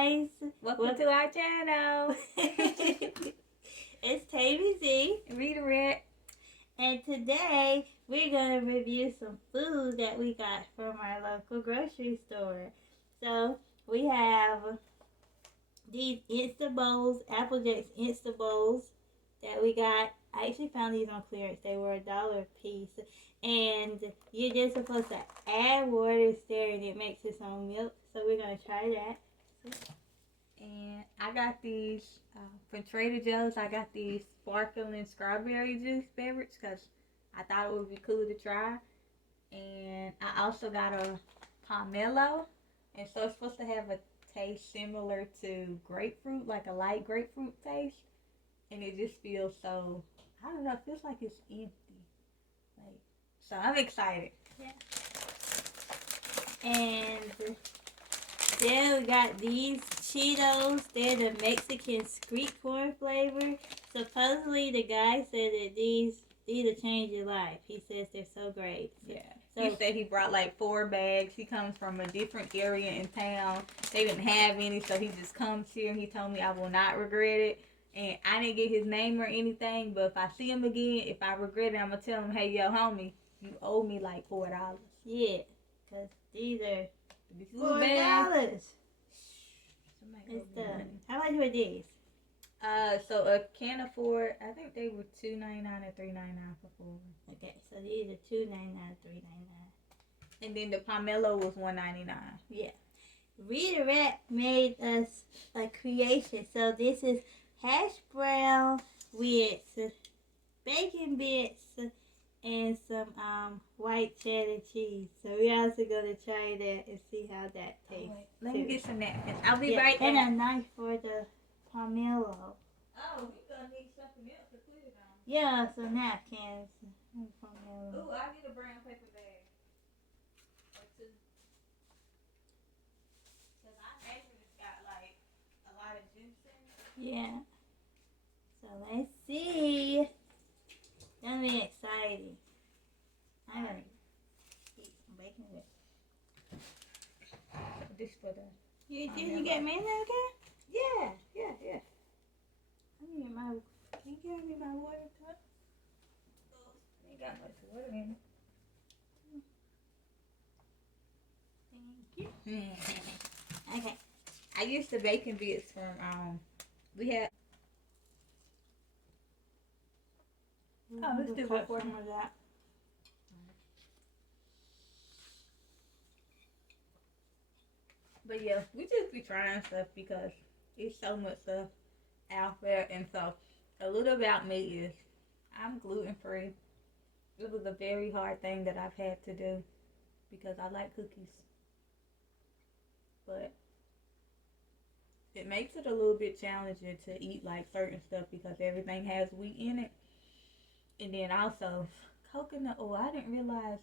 guys. Welcome to our channel. It's Tammy Z. Rita Red. And today we're going to review some food that we got from our local grocery store. So we have these Insta Bowls, Apple Jacks Insta Bowls that we got. I actually found these on clearance. They were $1 a piece. And you're just supposed to add water, stir, and it makes its own milk. So we're going to try that. And I got these from Trader Joe's. I got these sparkling strawberry juice beverage because I thought it would be cool to try. And I also got a pomelo. And so it's supposed to have a taste similar to grapefruit, like a light grapefruit taste. And it just feels so, I don't know, it feels like it's empty. So I'm excited. Yeah. And then we got these Cheetos. They're the Mexican sweet corn flavor. Supposedly the guy said that these will change your life. He says they're so great. Yeah. So he said he brought like 4 bags. He comes from a different area in town. They didn't have any, so he just comes here. He told me I will not regret it. And I didn't get his name or anything, but if I see him again, if I regret it, I'm going to tell him, hey, yo, homie, you owe me like $4. Yeah, because these are $4. It's done. How much were these? So a can of 4, I think they were $2.99 and $3.99 for 4. Okay, so these are $2.99, $3.99. And then the pomelo was $1.99. Yeah. Rita Rat made us a creation. So this is hash brown with bacon bits and some white cheddar cheese. So we're also going to try that and see how that tastes. Let me get some napkins. I'll be right back. And a knife for the pomelo. Oh, we're going to need something else to put it on. Yeah, some napkins. Pomelo. Ooh, I'll get a brown paper bag. Or 2. Because our neighbor's got like a lot of juice in it. Yeah. So let's see. That'll be exciting. I'm gonna eat some bacon with it. This for the. Did you get me that okay? Yeah. I need my. Can you give me my water cup? Ain't got much water in Thank you. it. Okay. I used the bacon bits from we had. Oh, let's do cut what some of that. But yeah, we just be trying stuff because there's so much stuff out there. And so a little about me is I'm gluten free. It was a very hard thing that I've had to do because I like cookies. But it makes it a little bit challenging to eat like certain stuff because everything has wheat in it. And then also coconut oil. I didn't realize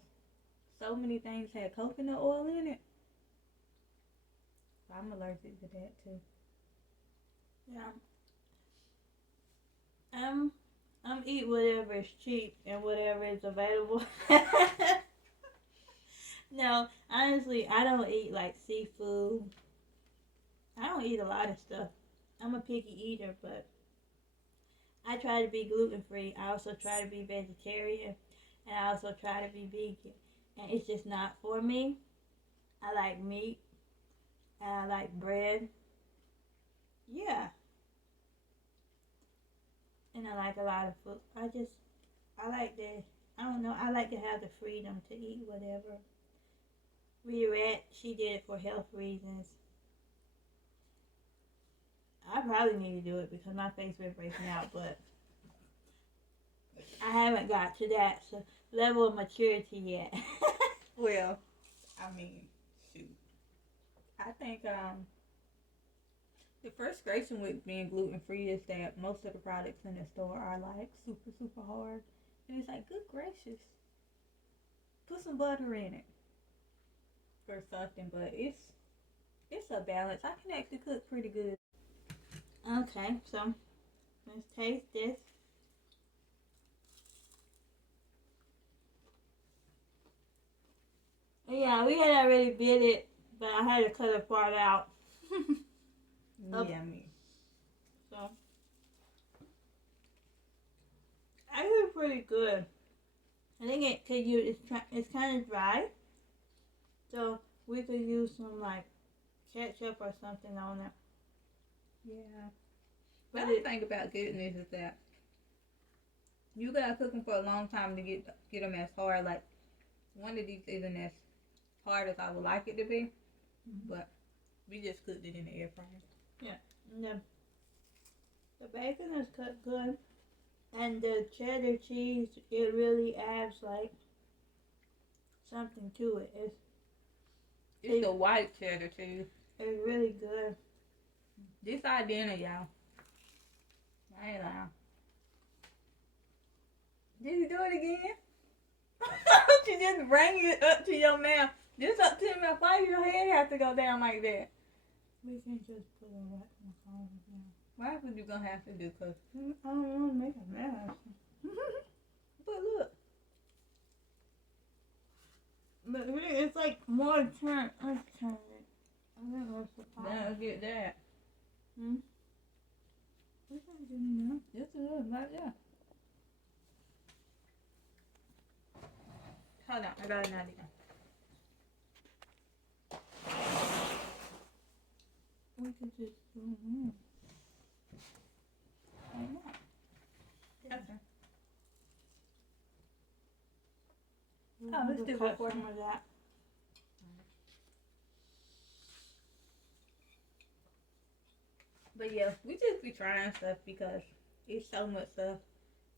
so many things had coconut oil in it. I'm allergic to that too. Yeah. I'm eat whatever is cheap and whatever is available. No, honestly, I don't eat like seafood. I don't eat a lot of stuff. I'm a picky eater, but I try to be gluten free. I also try to be vegetarian, and I also try to be vegan. And it's just not for me. I like meat, and I like bread. Yeah. And I like a lot of food. I like to have the freedom to eat whatever. Rita, she did it for health reasons. I probably need to do it because my face been breaking out, but I haven't got to that level of maturity yet. Well, I mean, shoot. I think the frustration with being gluten free is that most of the products in the store are like super, super hard. And it's like, good gracious. Put some butter in it. Or something, but it's a balance. I can actually cook pretty good. Okay, so let's taste this. Yeah, we had already bit it, but I had to cut a part out. Yummy. So, I think it's pretty good. I think it could use, it's kind of dry. So, we could use some, like, ketchup or something on it. Yeah. But The other thing about goodness is that you gotta cook them for a long time to get them as hard. Like, one of these isn't as hard as I would like it to be, but we just cooked it in the air fryer. Yeah. The bacon is cooked good. And the cheddar cheese, it really adds, like, something to it. It's the white cheddar cheese. It's really good. This our dinner, y'all. I ain't lying. Did you do it again? You just bring it up to your mouth. Just up to your mouth. Why your head have to go down like that? We can just put it right in the phone now. That's what you gonna have to do, cause I don't want to make a mess. but look. But really, it's like more turn. Let's turn it. I think that's the problem. Now get that. What's that doing now? Yes, it is right there. Hold on, I got an idea. We could just do it. Why not? Okay. Oh, let's do cut it. some of that. But yeah, we just be trying stuff because it's so much stuff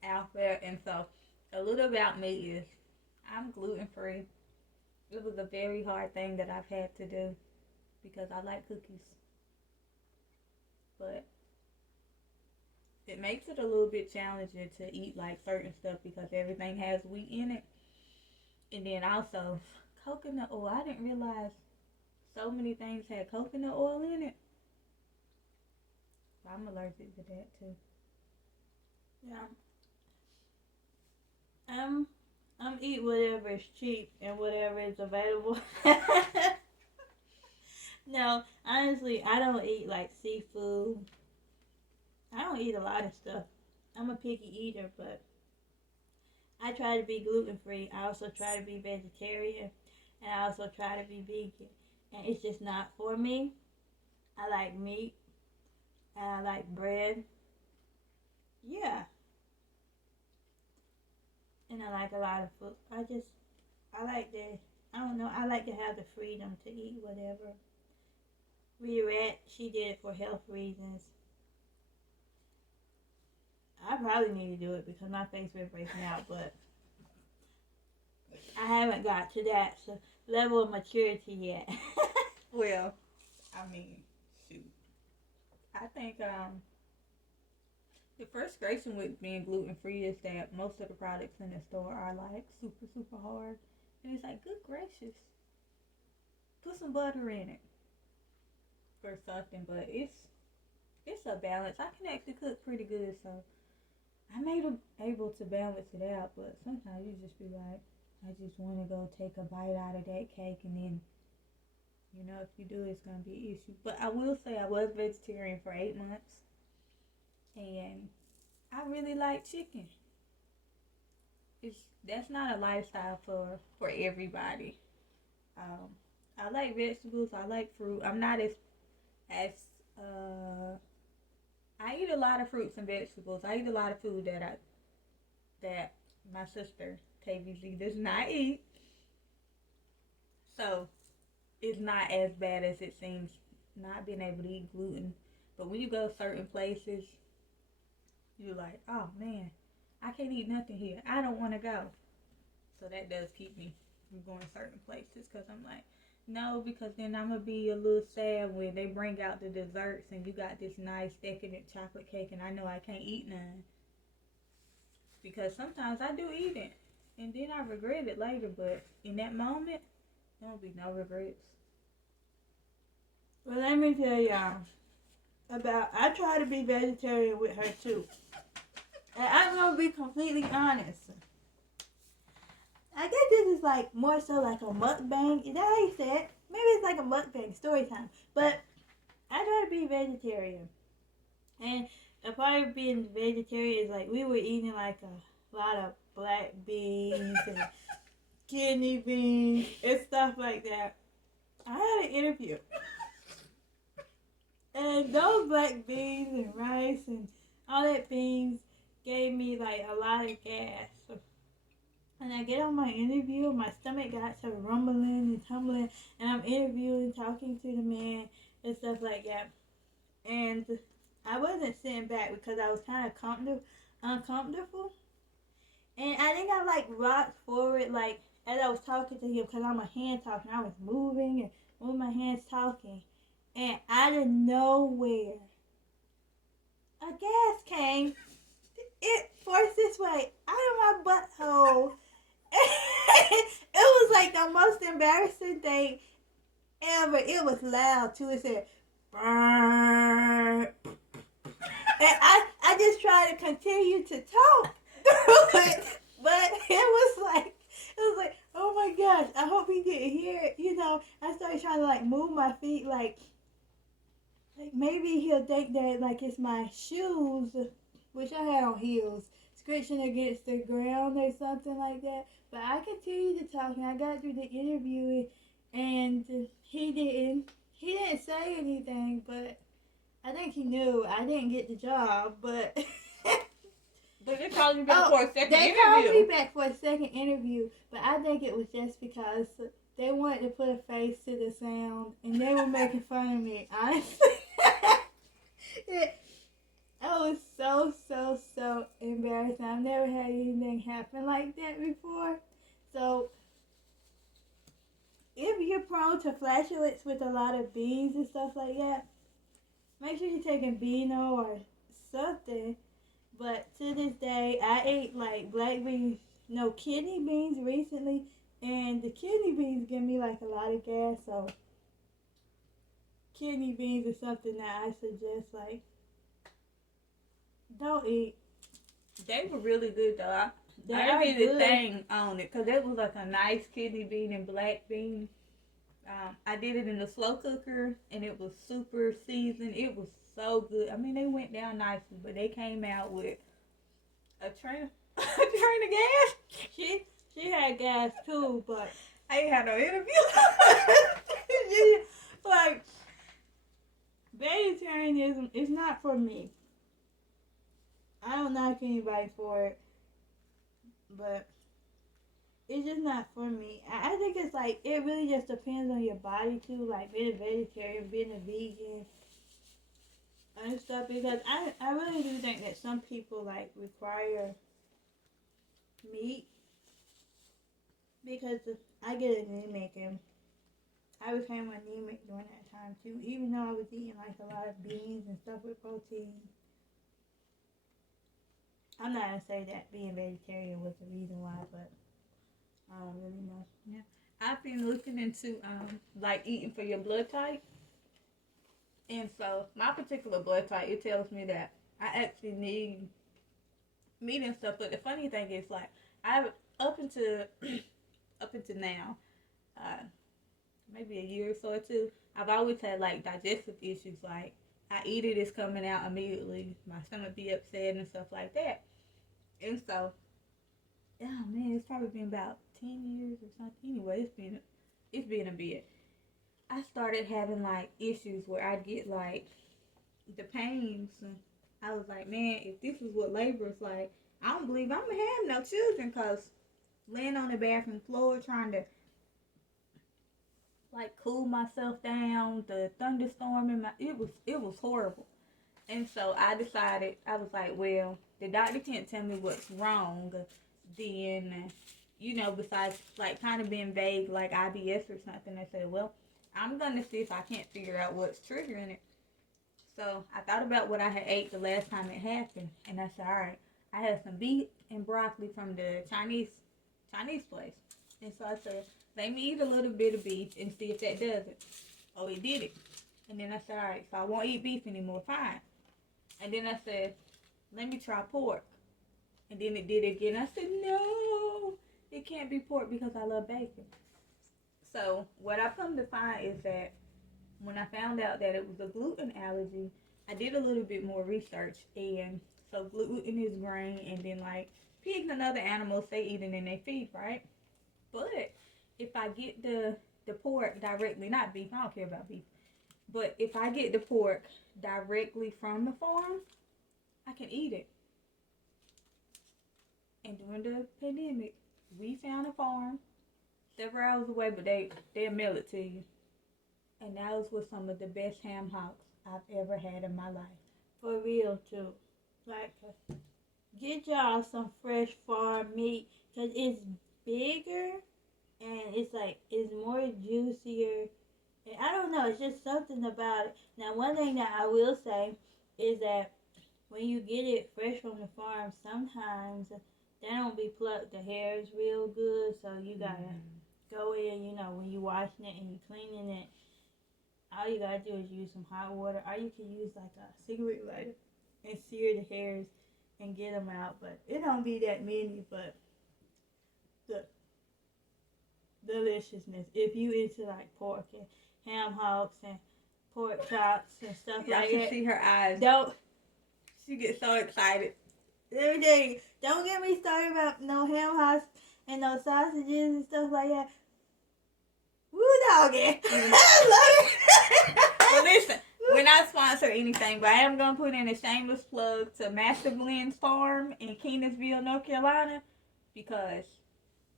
out there, and so a little about me is I'm gluten free. It was a very hard thing that I've had to do because I like cookies, but it makes it a little bit challenging to eat like certain stuff because everything has wheat in it. And then also coconut oil. I didn't realize so many things had coconut oil in it. I'm allergic to that too. Yeah. I'm eat whatever is cheap and whatever is available. No, honestly, I don't eat like seafood. I don't eat a lot of stuff. I'm a picky eater, but I try to be gluten free. I also try to be vegetarian, and I also try to be vegan. And it's just not for me. I like meat, and I like bread. Yeah. And I like a lot of food. I like to have the freedom to eat whatever. Rhea, she did it for health reasons. I probably need to do it because my face is breaking out, but I haven't got to that level of maturity yet. Well, I mean, shoot. I think the frustration with being gluten free is that most of the products in the store are like super, super hard. And it's like, good gracious. Put some butter in it. Or something, but it's a balance. I can actually cook pretty good, so I'm able to balance it out, but sometimes you just be like, I just want to go take a bite out of that cake, and then, you know, if you do, it's going to be an issue. But I will say I was vegetarian for 8 months, and I really like chicken. That's not a lifestyle for everybody. I like vegetables. I like fruit. I'm not as I eat a lot of fruits and vegetables. I eat a lot of food that my sister KVZ does not eat. So it's not as bad as it seems not being able to eat gluten. But when you go certain places, you're like, oh man, I can't eat nothing here. I don't want to go. So that does keep me from going certain places because I'm like, no, because then I'm going to be a little sad when they bring out the desserts and you got this nice decadent chocolate cake and I know I can't eat none. Because sometimes I do eat it and then I regret it later, but in that moment, there won't be no regrets. Well, let me tell y'all I try to be vegetarian with her too. And I'm going to be completely honest. I guess this is like more so like a mukbang. Is that how you say it? Maybe it's like a mukbang, story time. But I try to to be vegetarian. And a part of being vegetarian is like we were eating like a lot of black beans and kidney beans and stuff like that. I had an interview. And those black beans and rice and all that beans gave me like a lot of gas. And I get on my interview, my stomach got to rumbling and tumbling, and I'm interviewing, talking to the man and stuff like that. And I wasn't sitting back because I was kind of uncomfortable. And I think I like rocked forward like as I was talking to him because I'm a hand talking. I was moving and moving my hands talking. And out of nowhere, a gas came. It forced its way out of my butthole. It was like the most embarrassing thing ever. It was loud too. It said, "Burn." And I just tried to continue to talk through it, but it was like, oh my gosh, I hope he didn't hear it. You know, I started trying to like move my feet, like maybe he'll think that like it's my shoes, which I had on heels, scratching against the ground or something like that. But I continued to talk, and I got through the interview, and he didn't say anything, but I think he knew I didn't get the job, but But they called you back for a second they interview. called me back for a second interview, but I think it was just because they wanted to put a face to the sound, and they were making fun of me, honestly. I was so embarrassed. I've never had anything happen like that before. So, if you're prone to flatulence with a lot of beans and stuff like that, make sure you're taking Beano or something. But to this day, I ate like black beans, no kidney beans recently, and the kidney beans give me like a lot of gas. So kidney beans is something that I suggest like don't eat. They were really good though. They I are did the good. thing on it because it was like a nice kidney bean and black bean. I did it in the slow cooker and it was super seasoned. It was so good. I mean, they went down nicely, but they came out with a train of gas. She had gas too, but I ain't had no interview. like vegetarianism is not for me. I don't knock anybody for it, but it's just not for me. I think it's like it really just depends on your body too, like being a vegetarian, being a vegan and stuff, because I really do think that some people like require meat because I get anemic and I became anemic during that time too, even though I was eating like a lot of beans and stuff with protein. I'm not gonna say that being vegetarian was the reason why, but I don't really know. Yeah, I've been looking into like eating for your blood type, and so my particular blood type, it tells me that I actually need meat and stuff. But the funny thing is, like I up until now, uh, maybe a year or so or two, I've always had like digestive issues. Like I eat it, it's coming out immediately. My stomach be upset and stuff like that. And so, oh man, it's probably been about 10 years or something. Anyway, it's been a bit. I started having like issues where I'd get like the pains. And I was like, man, if this is what labor is like, I don't believe I'm gonna have no children. Cause laying on the bathroom floor trying to like cool myself down, the thunderstorm in my it was horrible. And so I decided, I was like, well, the doctor can't tell me what's wrong. Then, besides like kind of being vague, like IBS or something, I said, well, I'm going to see if I can't figure out what's triggering it. So I thought about what I had ate the last time it happened. And I said, all right, I had some beef and broccoli from the Chinese place. And so I said, let me eat a little bit of beef and see if that does it. Oh, it did it. And then I said, all right, so I won't eat beef anymore. Fine. And then I said, let me try pork. And then it did it again. I said, no, it can't be pork because I love bacon. So what I've come to find is that when I found out that it was a gluten allergy, I did a little bit more research. And so gluten is grain, and then like pigs and other animals, they eat it in their feed, right? But if I get the pork directly, not beef, I don't care about beef, but if I get the pork directly from the farm, I can eat it. And during the pandemic, we found a farm several hours away, but they'll mail it to you. And those were some of the best ham hocks I've ever had in my life. For real too. Like, get y'all some fresh farm meat because it's bigger and it's like it's more juicier. And I don't know, it's just something about it. Now, one thing that I will say is that when you get it fresh from the farm, sometimes they don't be plucked the hairs real good, so you gotta go in, when you washing it and you cleaning it, all you gotta do is use some hot water, or you can use like a cigarette lighter and sear the hairs and get them out. But it don't be that many, but the deliciousness. If you into like pork and ham hocks and pork chops and stuff Y'all like should that, see her eyes. don't. She gets so excited. Every day. Don't get me started about no ham hocks and no sausages and stuff like that. Woo, doggy. I love it. Well, listen, we're not sponsored anything, but I am going to put in a shameless plug to Master Blend's farm in Kenansville, North Carolina, because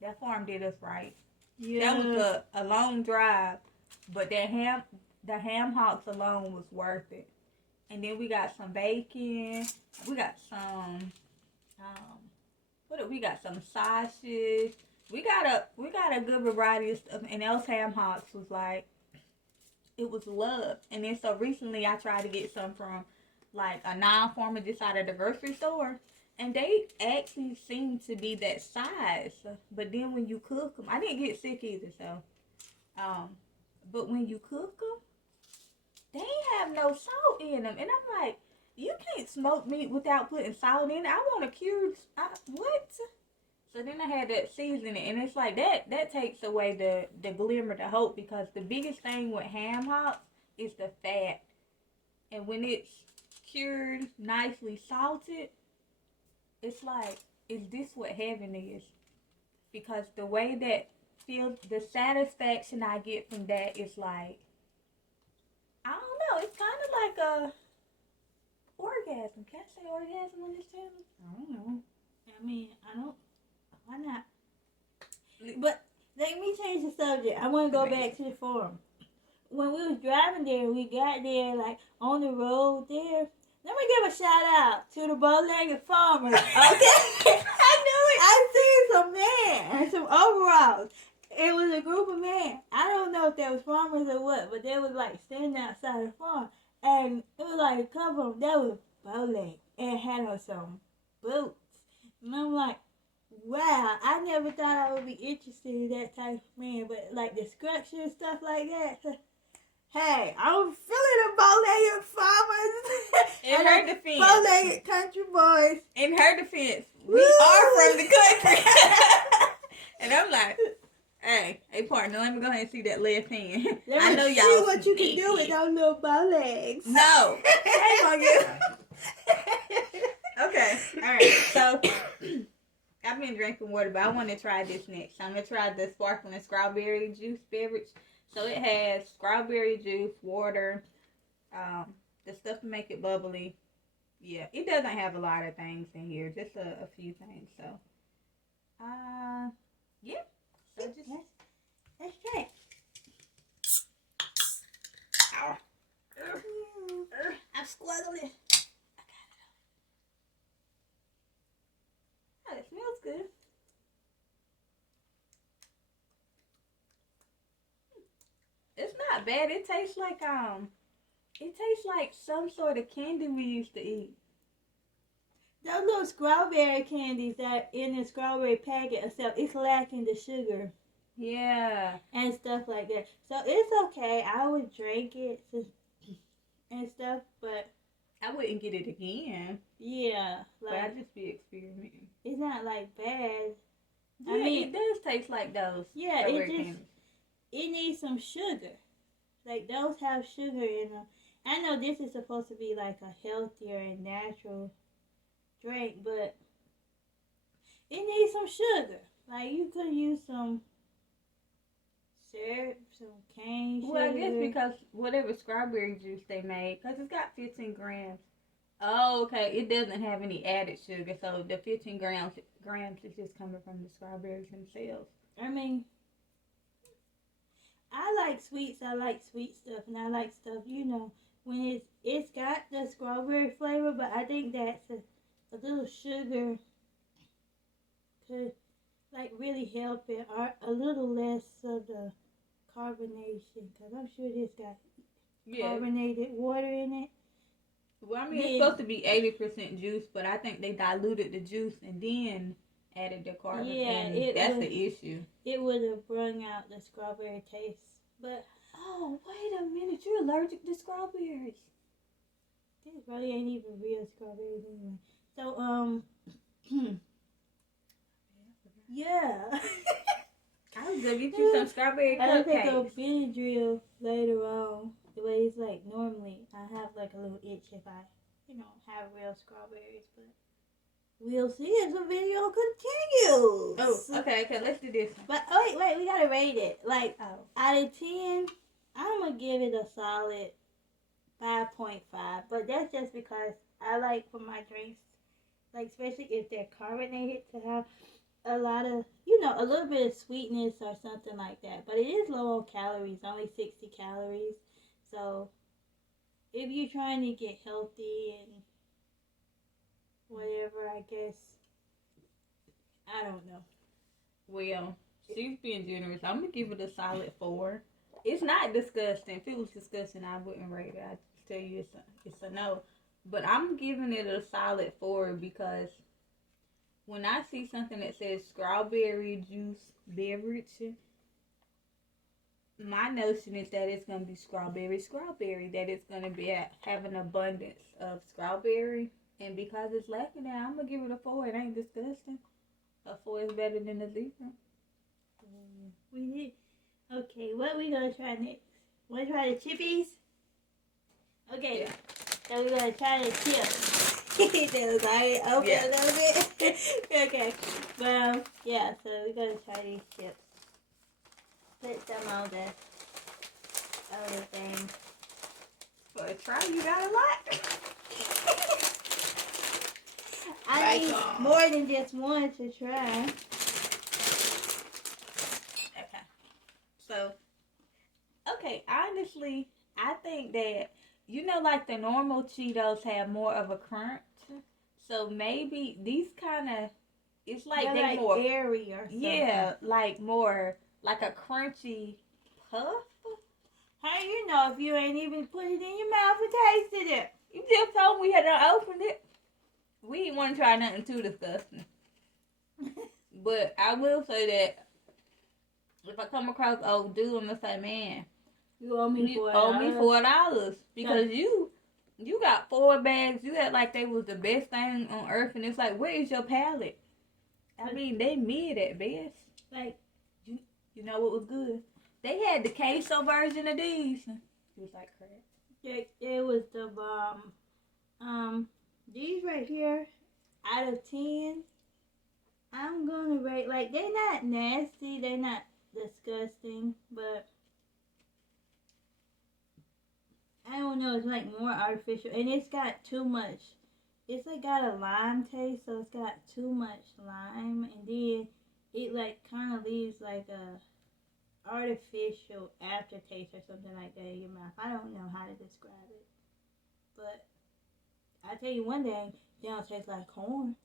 that farm did us right. Yeah. That was a long drive, but the ham hocks alone was worth it. And then we got some bacon. We got some, we got some sausage. We got a good variety of stuff. And those ham hocks was like, it was love. And then so recently I tried to get some from like a non-farmer just out of the grocery store. And they actually seem to be that size. But then when you cook them, I didn't get sick either, so. But when you cook them, they ain't have no salt in them. And I'm like, you can't smoke meat without putting salt in it. I want to cure, what? So then I had that seasoning, and it's like that takes away the glimmer, the hope, because the biggest thing with ham hocks is the fat. And when it's cured, nicely salted, it's like, is this what heaven is? Because the way that feels, the satisfaction I get from that is like, I don't know, it's kind of like a orgasm. Can I say orgasm on this channel? I don't know. I mean, why not? But let me change the subject. I want to go back to the farm. When we was driving there, we got there, like, on the road there. Let me give a shout out to the bow-legged farmers, okay? I knew it. I seen some men and some overalls. It was a group of men. I don't know if they was farmers or what, but they was like standing outside the farm. And it was like a couple of them that was bow-legged and had on some boots. And I'm like, wow, I never thought I would be interested in that type of man, but like the structure and stuff like that. Hey, I'm feeling the bow-legged farmers. In her defense. Bow-legged country boys. In her defense, we are from the country. And I'm like, hey, partner, let me go ahead and see that left hand. I know y'all see what you can do with those little bow legs. No. Shame on you. Okay. All right. So, I've been drinking water, but I want to try this next. I'm going to try the sparkling strawberry juice beverage. So, it has strawberry juice, water, the stuff to make it bubbly. Yeah, it doesn't have a lot of things in here, just a few things. So, yeah. So just let's try. I'm squaggling. Oh, it smells good. It's not bad. It tastes like some sort of candy we used to eat. Those little strawberry candies that in the strawberry packet, except it's lacking the sugar. Yeah. And stuff like that. So it's okay. I would drink it and stuff, but I wouldn't get it again. Yeah. Like, but I'd just be experimenting. It's not like bad. Yeah, I mean, it does taste like those. Yeah, it needs some sugar. Like those have sugar in them. I know this is supposed to be like a healthier and natural drink, but it needs some sugar. Like you could use some syrup, some cane sugar. Well, I guess because whatever strawberry juice they made, because it's got 15 grams. Oh, okay. It doesn't have any added sugar, so the 15 grams is just coming from the strawberries themselves. I mean, I like sweets. I like sweet stuff, and I like stuff. When it's got the strawberry flavor, but I think that's a little sugar could like really help it, or a little less of the carbonation, because I'm sure this got carbonated water in it. Well, I mean, it's supposed to be 80% juice, but I think they diluted the juice and then added the carbon. Yeah, and that's the issue. It would have brought out the strawberry taste. But, oh, wait a minute. You're allergic to strawberries. These probably ain't even real strawberries anyway. So, yeah. I was going to get you some strawberry cupcakes. I'll take a Benadryl later on. The way it's like normally, I have like a little itch if I, have real strawberries. But we'll see as the video continues. Oh, okay, let's do this one. But wait, we gotta rate it. Like, out of 10, I'm gonna give it a solid 5.5. But that's just because I like for my drinks, like especially if they're carbonated, to have a lot of, a little bit of sweetness or something like that. But it is low on calories, only 60 calories. So, if you're trying to get healthy and whatever, I guess, I don't know. Well, she's being generous. I'm going to give it a solid 4. It's not disgusting. If it was disgusting, I wouldn't rate it. I'd tell you it's a no. But I'm giving it a solid 4 because when I see something that says strawberry juice beverage, my notion is that it's going to be strawberry, that it's going to be have an abundance of strawberry. And because it's lacking that, I'm going to give it a 4. It ain't disgusting. A 4 is better than a 0. We did. Okay, what we going to try next? Want to try the chippies? Okay, yeah. So we're going to try the chips. That was already open a little bit. Okay, well, yeah, so we're going to try these chips. Put some on the other thing. For a try, you got a lot. I need more than just one to try. Okay. So, honestly, I think that, like the normal Cheetos have more of a crunch. So maybe these kind of, it's like they're more airy or something. Yeah, like more like a crunchy puff. How you know if you ain't even put it in your mouth and tasted it? You just told me we had to open it. We didn't want to try nothing too disgusting. But I will say that if I come across old dude, I'm going to say, man, you owe me $4. Because you got 4 bags. You act like they was the best thing on earth. And it's like, where is your palate? I mean, they mid at best. Like, you know what was good? They had the queso version of these. It was like crap. Yeah, it was the bomb. These right here, out of 10, I'm gonna rate, like, they're not nasty, they're not disgusting, but I don't know, it's like more artificial, and it's got too much. It's like got a lime taste, so it's got too much lime, and then it like kind of leaves like a artificial aftertaste or something like that in your mouth. I don't know how to describe it, but I tell you one thing, they don't taste like corn.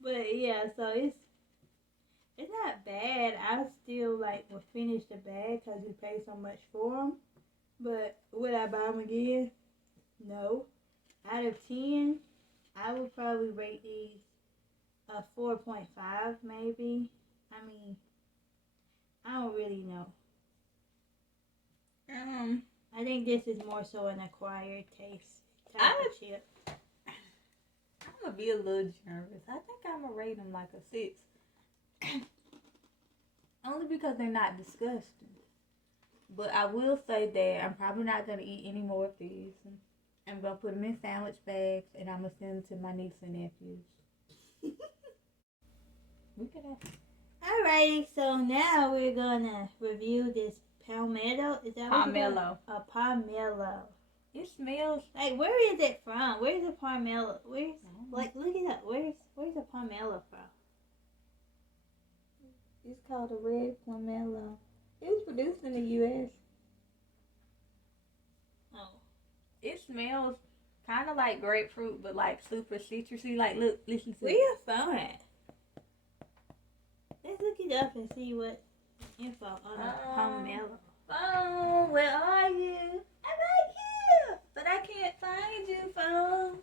But yeah, so it's not bad. I still like will finish the bag because we pay so much for them. But would I buy them again? No. Out of 10, I would probably rate these a 4.5 maybe. I mean, I don't really know. I think this is more so an acquired taste type of chip. I'm going to be a little generous. I think I'm going to rate them like a 6. Only because they're not disgusting. But I will say that I'm probably not going to eat any more of these. I'm going to put them in sandwich bags and I'm going to send them to my niece and nephews. We could have. Alrighty, so now we're gonna review this palmetto. Is that what Pomelo. A pomelo. It smells. Like, where is it from? Where's the pomelo? Where's, like, look it up. Where's the pomelo from? It's called a red pomelo. It was produced in the U.S. Oh. It smells kind of like grapefruit, but like super citrusy. Like, look, listen to Where it. your phone at? Let's look it up and see what info on the pomelo. Phone, where are you? I'm right here, but I can't find you, phone.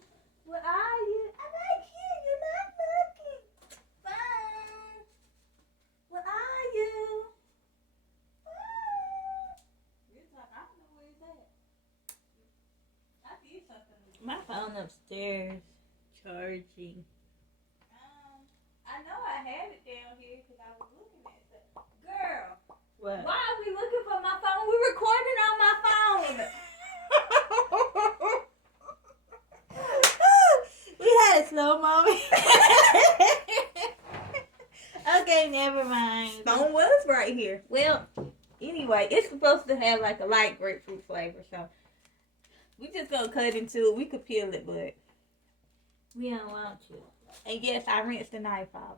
Where are you? I'm right here. You're not looking. Phone, where are you? It's like, I don't know where it's at. I did something with it. My phone upstairs charging. I know I had it down here because I was looking at it. Girl, What? why are we looking for my phone? We're recording on my phone. We had a slow moment. Okay, never mind. Phone was right here. Well, anyway, it's supposed to have like a light grapefruit flavor, so we just gonna cut into it. We could peel it, but We don't want to. and yes, I rinsed the knife off.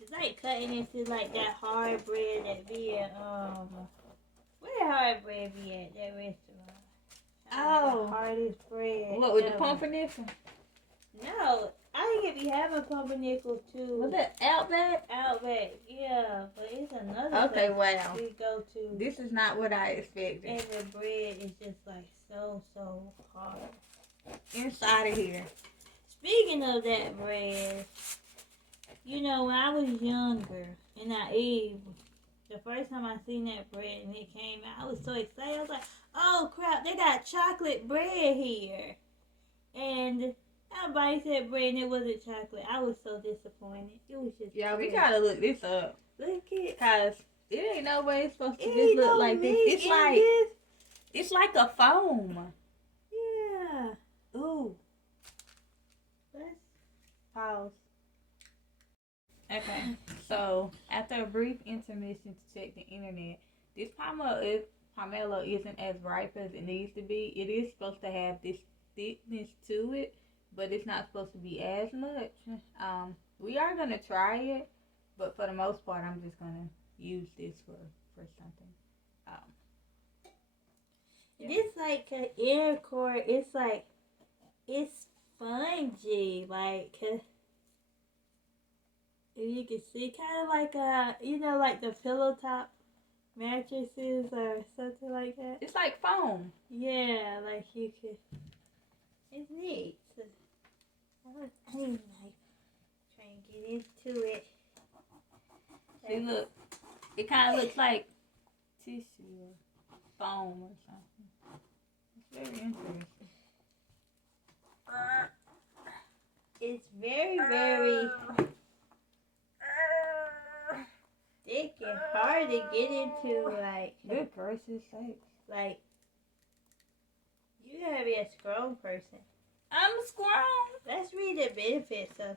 It's like cutting into like that hard bread that be at where hard bread be at that restaurant? Oh. The hardest bread. What with the ever. pumpernickel? No, I think it be having pumpernickel too. Was that Outback? Outback, yeah, but it's another Okay, place wow. we go to. This is not what I expected. And the bread is just like so hard. Inside of here. Speaking of that bread, you know, when I was younger and naive, the first time I seen that bread and it came out, I was so excited. I was like, oh crap, they got chocolate bread here. And everybody said bread and it wasn't chocolate. I was so disappointed. It was just Yeah, we bread. gotta look this up. Look it. Cause it ain't no way it's supposed to It just ain't look no like this. meat It's in like this. it's like a foam. Yeah. Ooh. Let's Pause. Okay. So after a brief intermission to check the internet, this pomelo isn't as ripe as it needs to be. It is supposed to have this thickness to it, but it's not supposed to be as much. We are gonna try it, but for the most part, I'm just gonna use this for something. Yeah. It's like an inner core. It's like it's spongy, like if you can see, kind of like like the pillow top mattresses or something like that. It's like foam. Yeah, like you could. It's neat. So, I need a knife. Try and get into it. See, look, it kind of looks like tissue or foam or something. It's very interesting. It's very thick and hard to get into. Like, Good gracious sakes. like you gotta be a strong person. I'm strong. Let's read the benefits of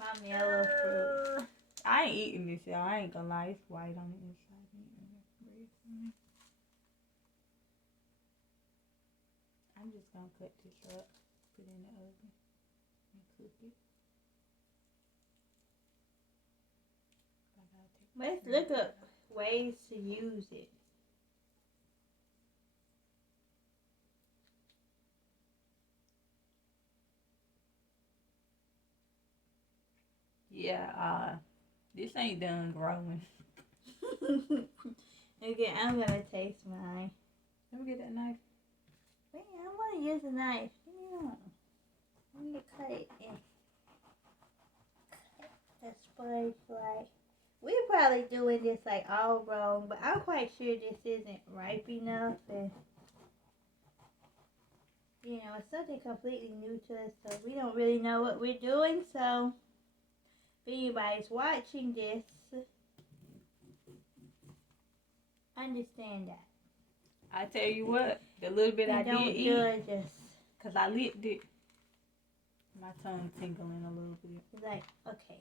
pomelo fruit. I ain't eating this, y'all. I ain't gonna lie. It's white on the inside. I'm just gonna cut this up, put it in the oven, and cook it. Let's look up ways to use it. Yeah, this ain't done growing. Okay, I'm gonna taste mine. Let me get that knife. Wait, I wanna use a knife. Yeah. Let me cut it and cut the sponge like. We're probably doing this like all wrong, but I'm quite sure this isn't ripe enough. And you know, it's something completely new to us, so we don't really know what we're doing. So if anybody's watching this, understand that. I tell you what, the little bit I And did don't eat, judge us. because I licked it, my tongue tingling a little bit. It's like, okay,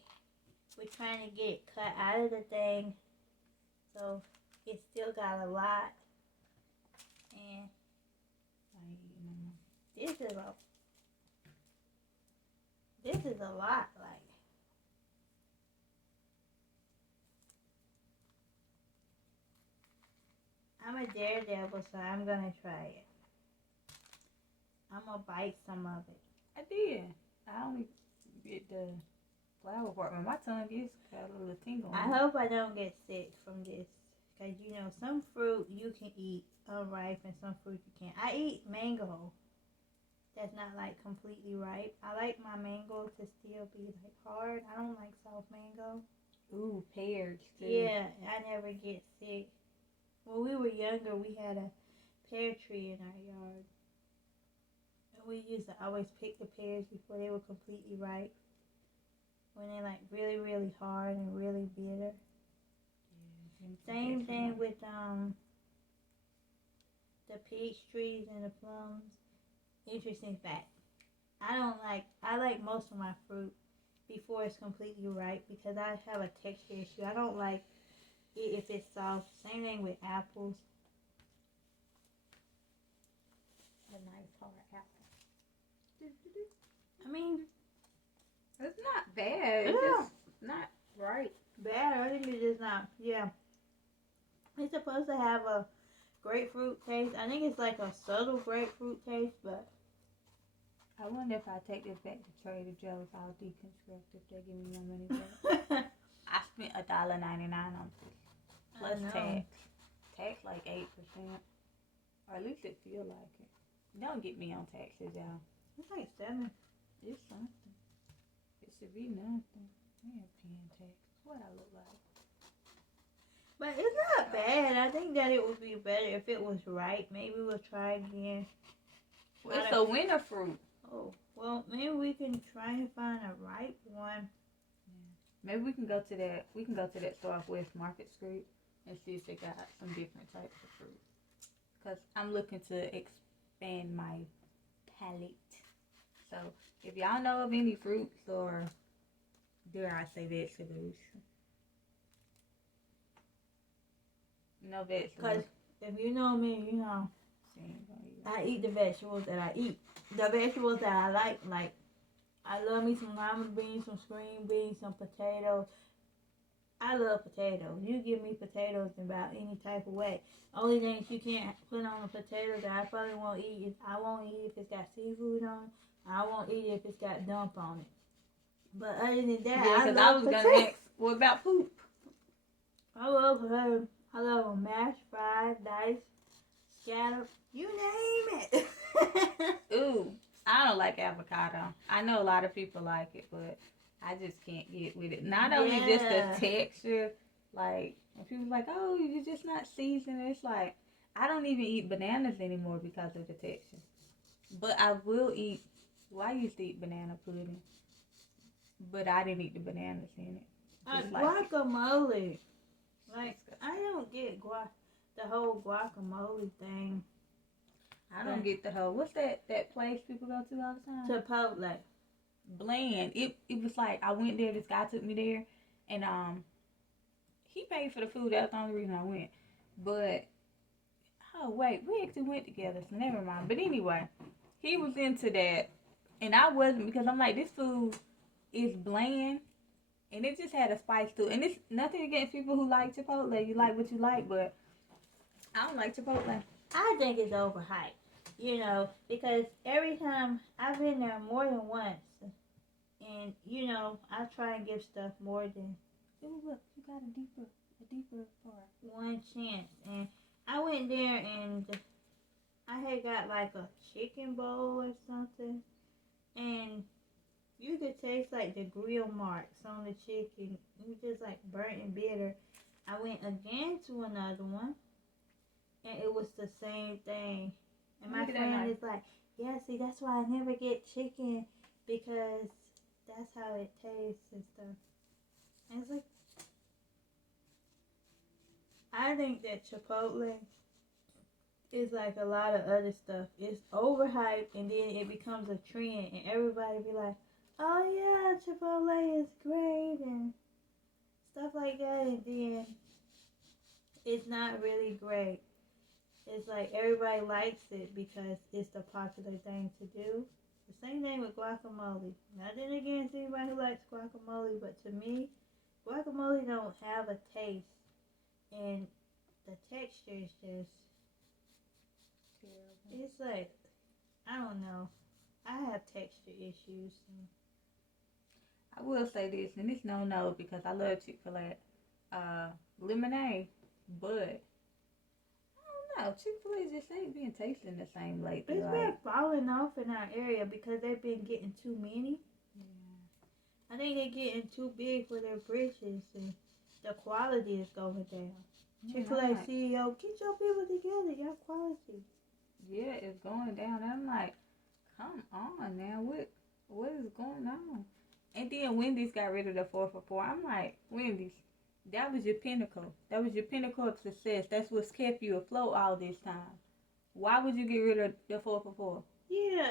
we're trying to get it cut out of the thing, so it still got a lot. And I ain't eating no more. this is a lot. Like, I'm a daredevil, so I'm gonna try it. I'm gonna bite some of it. I did. I only get the flour part, but my tongue is got a little tingle. I hope I don't get sick from this, because you know, some fruit you can eat unripe and some fruit you can't. I eat mango that's not like completely ripe. I like my mango to still be like hard. I don't like soft mango. Ooh, pears too. Yeah, I never get sick. When we were younger, we had a pear tree in our yard. And we used to always pick the pears before they were completely ripe. When they're like really, really hard and really bitter. Yeah, Same thing with the peach trees and the plums. Interesting fact. I like most of my fruit before it's completely ripe because I have a texture issue. I don't like it if it's soft. Same thing with apples. a nice hard apple. I mean, It's not bad. It's yeah, just not right. bad. I think it's just not. Yeah, it's supposed to have a grapefruit taste. I think it's like a subtle grapefruit taste, but I wonder if I take this back to Trader Joe's, I'll deconstruct if they give me my money back. I spent $1.99 on this. Plus tax. Tax like 8%. Or at least it feel like it. Don't get me on taxes, y'all. It's like 7. It's something. It should be nothing. I ain't paying taxes. What I look like? But it's not bad. I think that it would be better if it was ripe. Maybe we'll try again. Well, it's a winter fruit. Oh, well, maybe we can try and find a ripe one. Maybe we can go to that. We can go to that store off West Market Street and see if they got some different types of fruit. Cause I'm looking to expand my palate. So if y'all know of any fruits or dare I say vegetables, no vegetables. Because if you know me, you know, I eat the vegetables that I eat. The vegetables that I like I love me some lima beans, some green beans, some potatoes. I love potatoes. You give me potatoes in about any type of way. Only things you can't put on a potato that I probably won't eat is I won't eat if it's got seafood on it. I won't eat it if it's got dump on it. But other than that, yeah, because I was going to ask, what about poop? I love potatoes. I love them mashed, fried, diced, scalloped. You name it. Ooh, I don't like avocado. I know a lot of people like it, but I just can't get with it. Not only just the texture, like, when people like, oh, you're just not seasoned. It's like, I don't even eat bananas anymore because of the texture. But I will eat, well, I used to eat banana pudding, but I didn't eat the bananas in it. Guacamole. Like, I don't get the whole guacamole thing. I don't get the whole, what's that place people go to all the time? Chipotle. Bland. It was like, I went there, this guy took me there, and he paid for the food. That's the only reason I went. But, oh wait, we actually went together, so never mind. But anyway, he was into that, and I wasn't, because I'm like, this food is bland, and it just had a spice to it. And it's nothing against people who like Chipotle. You like what you like, but I don't like Chipotle. I think it's overhyped, you know, because every time I've been there more than once, and you know, I try and give stuff more than, Ooh, look, you got a deeper part. one chance. And I went there and I had got like a chicken bowl or something, and you could taste like the grill marks on the chicken. It was just like burnt and bitter. I went again to another one, and it was the same thing. And my friend is like, Yeah, see, that's why I never get chicken because that's how it tastes and stuff. And it's like, I think that Chipotle is like a lot of other stuff. It's overhyped and then it becomes a trend and everybody be like, oh yeah, Chipotle is great and stuff like that. And then it's not really great. It's like everybody likes it because it's the popular thing to do. The same thing with guacamole. Nothing against anybody who likes guacamole, but to me, guacamole don't have a taste, and the texture is just. It's like I don't know. I have texture issues. I will say this, and it's no because I love Chick-fil-A. Lemonade, but I don't know. Chick-fil-A just ain't been tasting the same lately. It's been falling off in our area because they've been getting too many. Yeah. I think they're getting too big for their britches and the quality is going down. Chick-fil-A CEO, get your people together, your quality. Yeah, it's going down. I'm like, come on now, what is going on? And then Wendy's got rid of the 4 for $4. I'm like, Wendy's, that was your pinnacle. That was your pinnacle of success. That's what's kept you afloat all this time. Why would you get rid of the 4 for $4? Yeah,